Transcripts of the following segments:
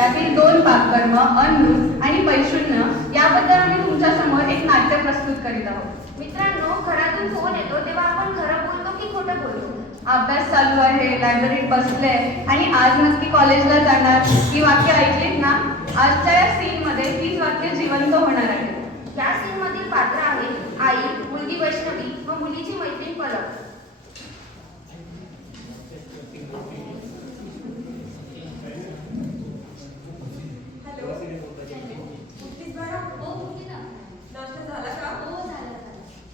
त्यातील 2 पाककर्म, अनृत आणि पैशून्य याबद्दल आम्ही तुमच्या समोर एक नाट्य प्रस्तुत करीत आहोत. मित्रांनो, घरातून फोन येतो तेव्हा आपण खरं बोलतो की खोटं बोलतो? अभ्यास चालू आहे, लायब्ररीत बसले आणि आज नक्की कॉलेजला जाणार ही वाक्य ऐकलीत ना? आजच्या या सीन मध्ये तीच वाक्य जिवंत होणार आहे. या सीन मधील पात्र आहे आई, मुलगी वैष्णवी व मुलीची मैत्रीण पलक. नाश्ता झाला का? हो झालं.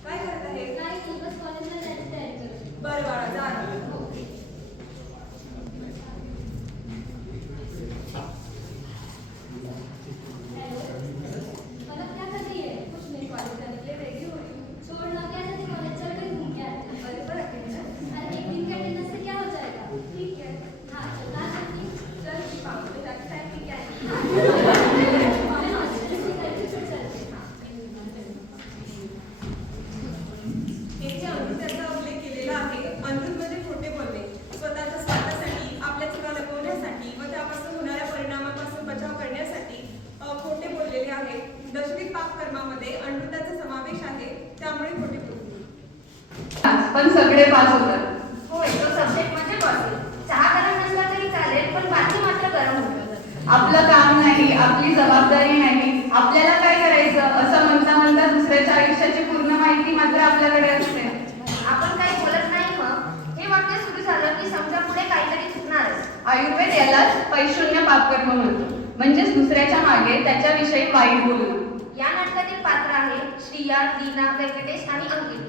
काय करत आहे? नाही दिवस कॉलेजला जायची तयारी करत. बरं बाळा, जा ना. हेलो, मतलब क्या कर रही है? कुछ नहीं, कॉलेज जाने के लिए रेडी हो रही हूँ. छोड़ ना, क्या जाती कॉलेज चल के घूम के आते हैं. अरे पर अटेंडेंस? अरे एक दिन के अटेंडेंस से क्या हो जाएगा? ठीक है. हाँ चल, कहाँ चलती? चल पाँव पे जाके चाय पी के आएंगे. हमें हॉस्पिटल से करके फिर चलते हैं. येथे अमृताचा उल्लेख केलेला आहे. अमृतमध्ये खोटे बोलणे, स्वतःच्या स्वार्थासाठी, आपल्या चुका लपवण्यासाठी व त्यापासून होणाऱ्या परिणामापासून बचाव करण्यासाठी खोटे बोललेले आहे. दशविध पापकर्मामध्ये अमृताचा समावेश आहे, त्यामुळे खोटे बोलणे. पण सगळे पास होतात. होय, तो सब्जेक्ट म्हणजे बसेल. चहा गरम नसला तरी चालेल, पण बाकी मात्र गरम होतं. आपलं काम नाही, आपली जबाबदारी नाही, आपल्याला काय करायचं असं म्हणता म्हणता दुसऱ्याच्या आयुष्याची पूर्ण माहिती मात्र आपल्याकडे असते. आपण काही बोलत नाही मग हे वाक्य सुरू झालं की समजा पुढे काहीतरी चुकणारच. आयुर्वेद यालाच पैशून्य पापकर्म म्हणतो, म्हणजेच दुसऱ्याच्या मागे त्याच्याविषयी वाईट बोलणं. या नाटकातील पात्र आहे श्रिया, दीना, व्यंकटेश आणि अंकित.